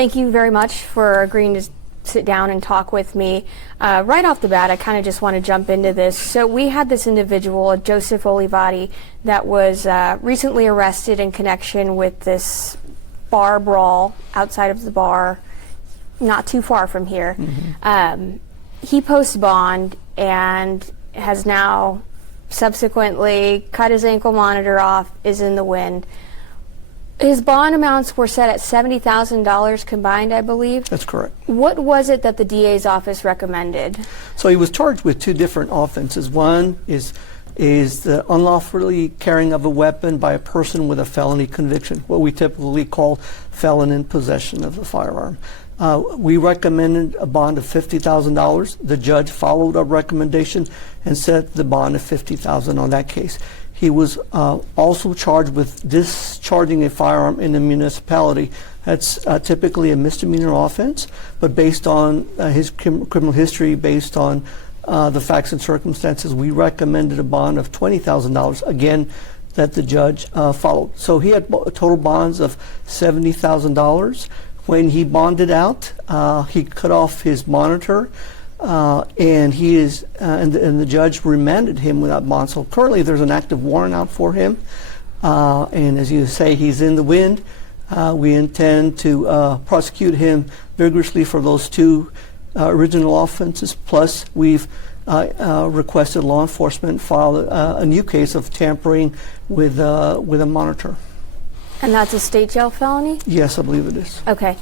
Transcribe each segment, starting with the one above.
Thank you very much for agreeing to sit down and talk with me. Right off the bat, I kind of just want to jump into this. So we had this individual, Joseph Olivarri, that was recently arrested in connection with this bar brawl outside of the bar, not too far from here. He posts bond and has now subsequently cut his ankle monitor off, is in the wind. His bond amounts were set at $70,000 combined, I believe. That's correct. What was it that the DA's office recommended? So he was charged with two different offenses. One is the unlawfully carrying of a weapon by a person with a felony conviction, what we typically call felon in possession of a firearm. We recommended a bond of $50,000. The judge followed our recommendation and set the bond of $50,000 on that case. He was also charged with discharging a firearm in a municipality. That's typically a misdemeanor offense, but based on his criminal history, based on the facts and circumstances, we recommended a bond of $20,000, again, that the judge followed. So he had total bonds of $70,000. When he bonded out, he cut off his monitor, and he is and the judge remanded him without bond. So currently there's an active warrant out for him, and as you say, he's in the wind. We intend to prosecute him vigorously for those two original offenses. Plus, we've requested law enforcement file a new case of tampering with a monitor. And that's a state jail felony? Yes, I believe it is. Okay.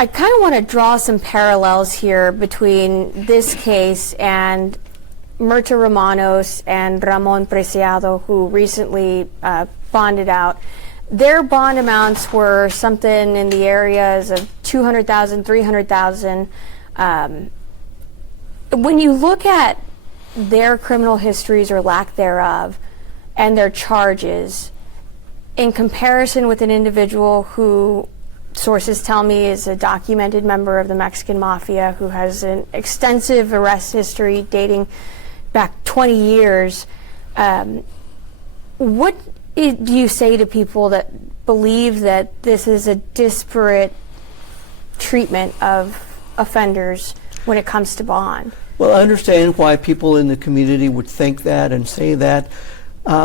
I kind of want to draw some parallels here between this case and Myrta Romanos and Ramon Preciado, who recently bonded out. Their bond amounts were something in the areas of $200,000, $300,000. When you look at their criminal histories or lack thereof and their charges, in comparison with an individual who sources tell me is a documented member of the Mexican Mafia, who has an extensive arrest history dating back 20 years, what do you say to people that believe that this is a disparate treatment of offenders when it comes to bond? Well, I understand why people in the community would think that and say that.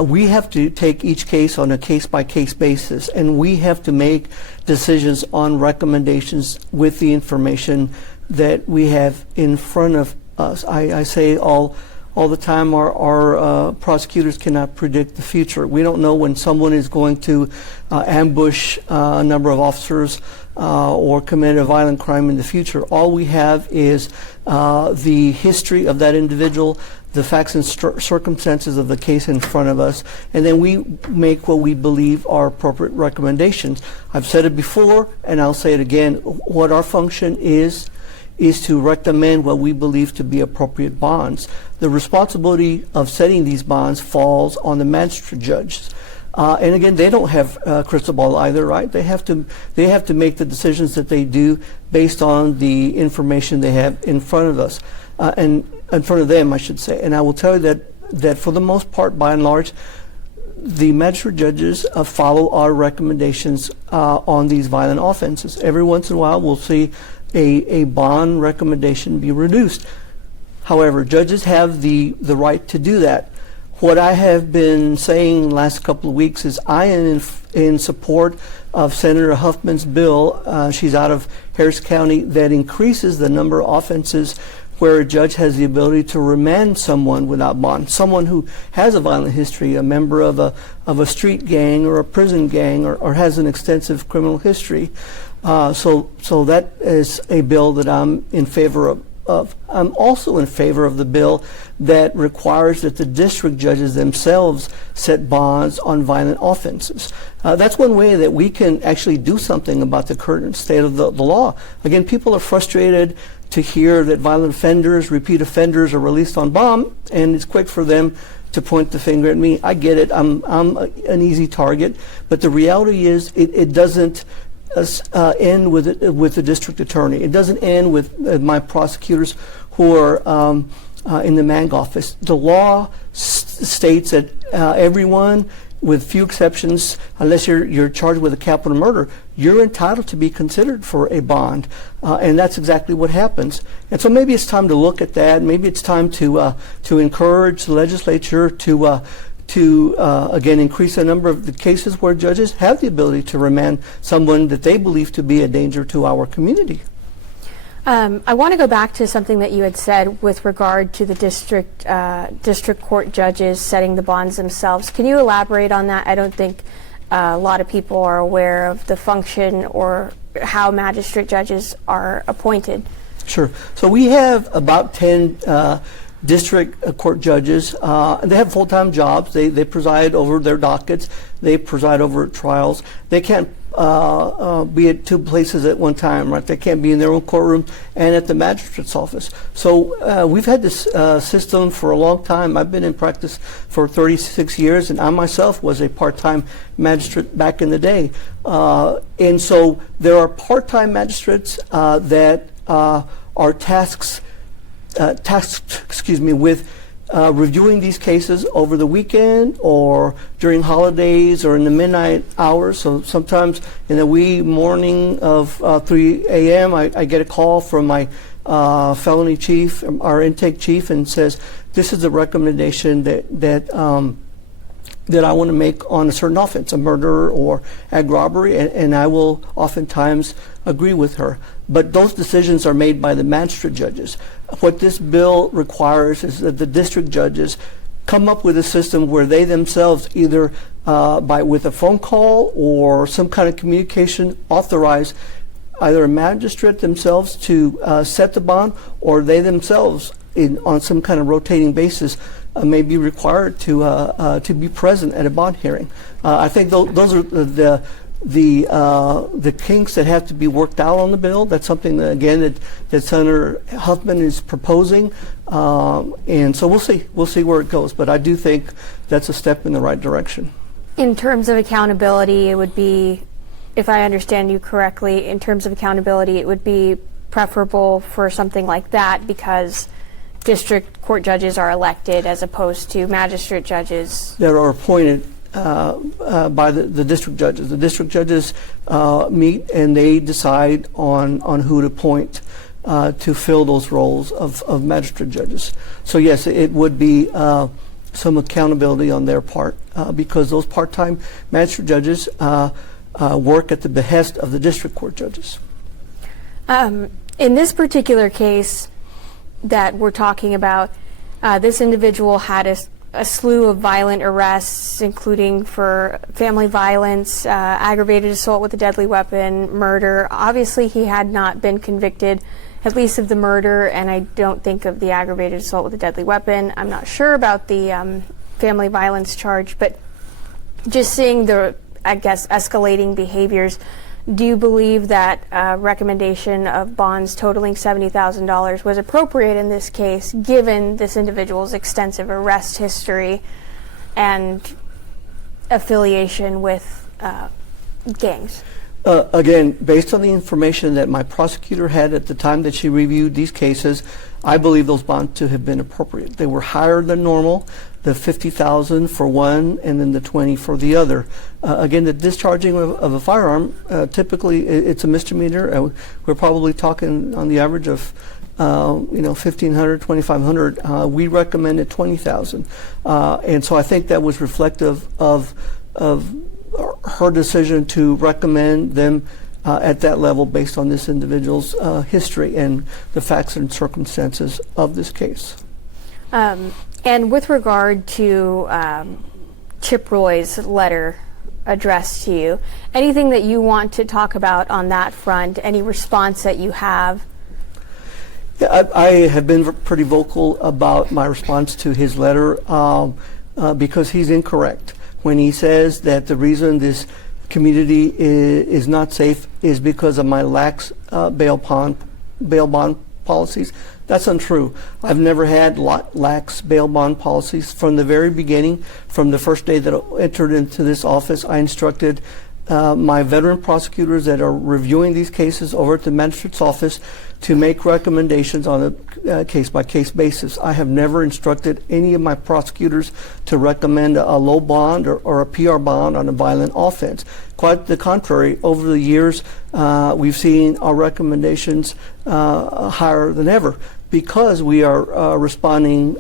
We have to take each case on a case-by-case basis, and we have to make decisions on recommendations with the information that we have in front of us. I say all the time, our prosecutors cannot predict the future. We don't know when someone is going to ambush a number of officers or commit a violent crime in the future. All we have is the history of that individual, the facts and circumstances of the case in front of us, and then we make what we believe are appropriate recommendations. I've said it before, and I'll say it again. What our function is to recommend what we believe to be appropriate bonds. The responsibility of setting these bonds falls on the magistrate judges. And again, they don't have a crystal ball either, right? They have to make the decisions that they do based on the information they have in front of us, and in front of them, I should say. And I will tell you that for the most part, by and large, the magistrate judges follow our recommendations on these violent offenses. Every once in a while, we'll see a bond recommendation be reduced. However, judges have the right to do that. What I have been saying the last couple of weeks is I am in support of Senator Huffman's bill. She's out of Harris County, that increases the number of offenses where a judge has the ability to remand someone without bond. Someone who has a violent history, a member of a street gang or a prison gang, or has an extensive criminal history. So that is a bill that I'm in favor of. I'm also in favor of the bill that requires that the district judges themselves set bonds on violent offenses. That's one way that we can actually do something about the current state of the law. Again, people are frustrated to hear that violent offenders, repeat offenders, are released on bond, and it's quick for them to point the finger at me. I get it. I'm an easy target, but the reality is it doesn't end with the district attorney. It doesn't end with my prosecutors who are in the MAG office. The law states that everyone, with few exceptions, unless you're charged with a capital murder, you're entitled to be considered for a bond. And that's exactly what happens. And so maybe it's time to look at that. Maybe it's time to encourage the legislature to again, increase the number of the cases where judges have the ability to remand someone that they believe to be a danger to our community. I want to go back to something that you had said with regard to the district court judges setting the bonds themselves. Can you elaborate on that? I don't think a lot of people are aware of the function or how magistrate judges are appointed. Sure. So we have about 10 district court judges. They have full-time jobs. They preside over their dockets. They preside over trials. They can't be at two places at one time, right? They can't be in their own courtroom and at the magistrate's office. So we've had this system for a long time. I've been in practice for 36 years, and I myself was a part-time magistrate back in the day. And so there are part-time magistrates that are tasked with reviewing these cases over the weekend or during holidays or in the midnight hours. So sometimes in the wee morning of 3 a.m., I get a call from my felony chief, our intake chief, and says, this is the recommendation that I want to make on a certain offense, a murder or ag robbery, and I will oftentimes agree with her. But those decisions are made by the magistrate judges. What this bill requires is that the district judges come up with a system where they themselves either with a phone call or some kind of communication authorize either a magistrate themselves to set the bond, or they themselves on some kind of rotating basis may be required to be present at a bond hearing. I think those are the kinks that have to be worked out on the bill. That's something that, again, that Senator Huffman is proposing, and so we'll see where it goes. But I do think that's a step in the right direction. In terms of accountability, it would be, if I understand you correctly, in terms of accountability, it would be preferable for something like that because district court judges are elected as opposed to magistrate judges that are appointed by the district judges. The district judges meet and they decide on who to appoint to fill those roles of magistrate judges. So yes, it would be some accountability on their part because those part-time magistrate judges work at the behest of the district court judges. In this particular case that we're talking about, this individual had a slew of violent arrests, including for family violence, aggravated assault with a deadly weapon, murder. Obviously, he had not been convicted, at least of the murder, and I don't think of the aggravated assault with a deadly weapon. I'm not sure about the family violence charge, but just seeing the, I guess, escalating behaviors, do you believe that recommendation of bonds totaling $70,000 was appropriate in this case, given this individual's extensive arrest history and affiliation with gangs? Again, based on the information that my prosecutor had at the time that she reviewed these cases, I believe those bonds to have been appropriate. They were higher than normal, the $50,000 for one and then the $20,000 for the other. Again, the discharging of a firearm, typically it's a misdemeanor. We're probably talking on the average of $1,500, $2,500. We recommended $20,000, and so I think that was reflective of her decision to recommend them at that level based on this individual's history and the facts and circumstances of this case. And with regard to Chip Roy's letter addressed to you, anything that you want to talk about on that front, any response that you have? Yeah, I have been pretty vocal about my response to his letter because he's incorrect when he says that the reason this community is not safe is because of my lax bail bond policies. That's untrue. I've never had lax bail bond policies. From the very beginning, from the first day that I entered into this office, I instructed my veteran prosecutors that are reviewing these cases over at the magistrate's office to make recommendations on a case-by-case basis. I have never instructed any of my prosecutors to recommend a low bond or a PR bond on a violent offense. Quite the contrary, over the years, we've seen our recommendations higher than ever because we are responding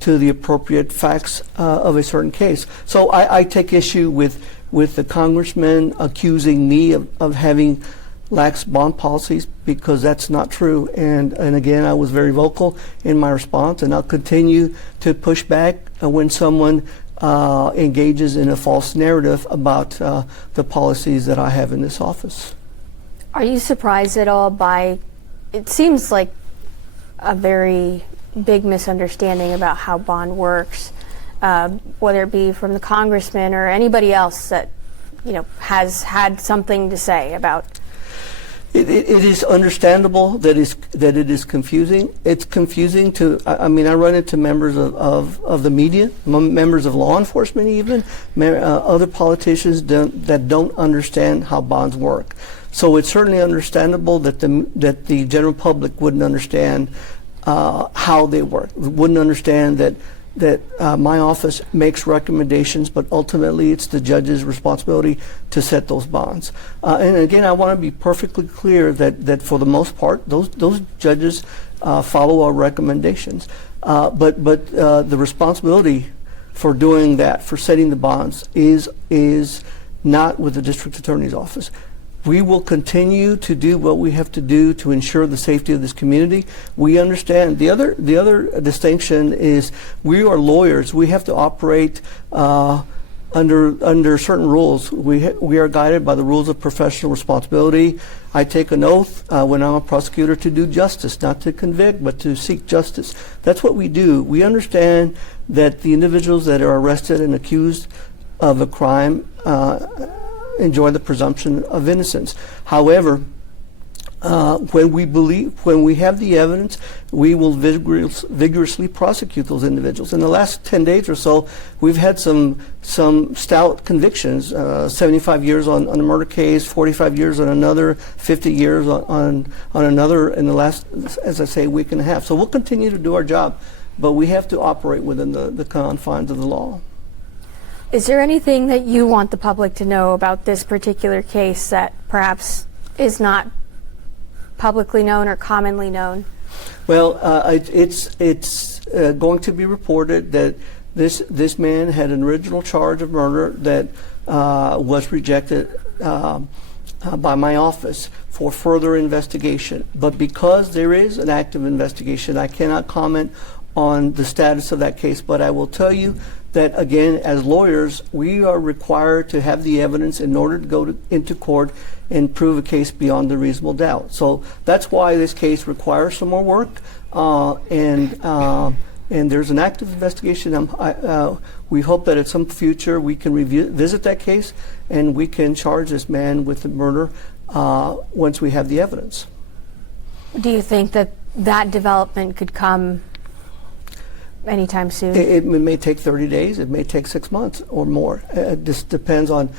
to the appropriate facts of a certain case. So I take issue with the congressman accusing me of having lax bond policies, because that's not true. And again, I was very vocal in my response, and I'll continue to push back when someone engages in a false narrative about the policies that I have in this office. Are you surprised at all by, it seems like a very big misunderstanding about how bond works, whether it be from the congressman or anybody else that has had something to say about? It is understandable that it is confusing. It's confusing to, I run into members of the media, members of law enforcement even, other politicians that don't understand how bonds work. So it's certainly understandable that the general public wouldn't understand how they work, wouldn't understand that my office makes recommendations, but ultimately it's the judge's responsibility to set those bonds. And again, I want to be perfectly clear that for the most part, those judges follow our recommendations. But the responsibility for doing that, for setting the bonds, is not with the district attorney's office. We will continue to do what we have to do to ensure the safety of this community. We understand the other distinction is we are lawyers. We have to operate under certain rules. We are guided by the rules of professional responsibility. I take an oath when I'm a prosecutor to do justice, not to convict, but to seek justice. That's what we do. We understand that the individuals that are arrested and accused of a crime enjoy the presumption of innocence. However, when we have the evidence, we will vigorously prosecute those individuals. In the last 10 days or so, we've had some stout convictions, 75 years on a murder case, 45 years on another, 50 years on another in the last, as I say, week and a half. So we'll continue to do our job, but we have to operate within the confines of the law. Is there anything that you want the public to know about this particular case that perhaps is not publicly known or commonly known? Well, it's going to be reported that this man had an original charge of murder that was rejected by my office for further investigation. But because there is an active investigation, I cannot comment on the status of that case. But I will tell you that, again, as lawyers, we are required to have the evidence in order to go into court and prove a case beyond a reasonable doubt. So that's why this case requires some more work, and there's an active investigation. We hope that at some future we can visit that case and we can charge this man with the murder once we have the evidence. Do you think that development could come anytime soon? It may take 30 days. It may take 6 months or more. It just depends on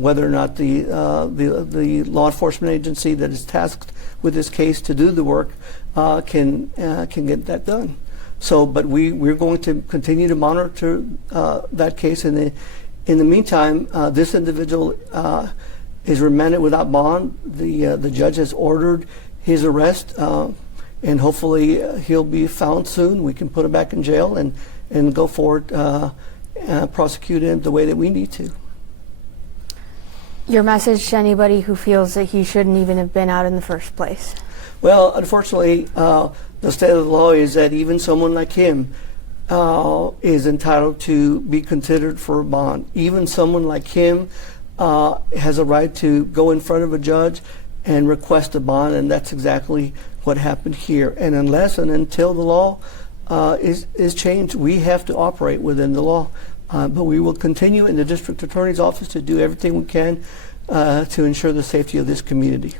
whether or not the law enforcement agency that is tasked with this case to do the work can get that done. So, but we're going to continue to monitor that case. In the meantime, this individual is remanded without bond. The judge has ordered his arrest. And hopefully he'll be found soon. We can put him back in jail and go forward, prosecute him the way that we need to. Your message to anybody who feels that he shouldn't even have been out in the first place? Well, unfortunately, the state of the law is that even someone like him is entitled to be considered for a bond. Even someone like him has a right to go in front of a judge and request a bond, and that's exactly what happened here. And unless and until the law is changed, we have to operate within the law. But we will continue in the district attorney's office to do everything we can to ensure the safety of this community.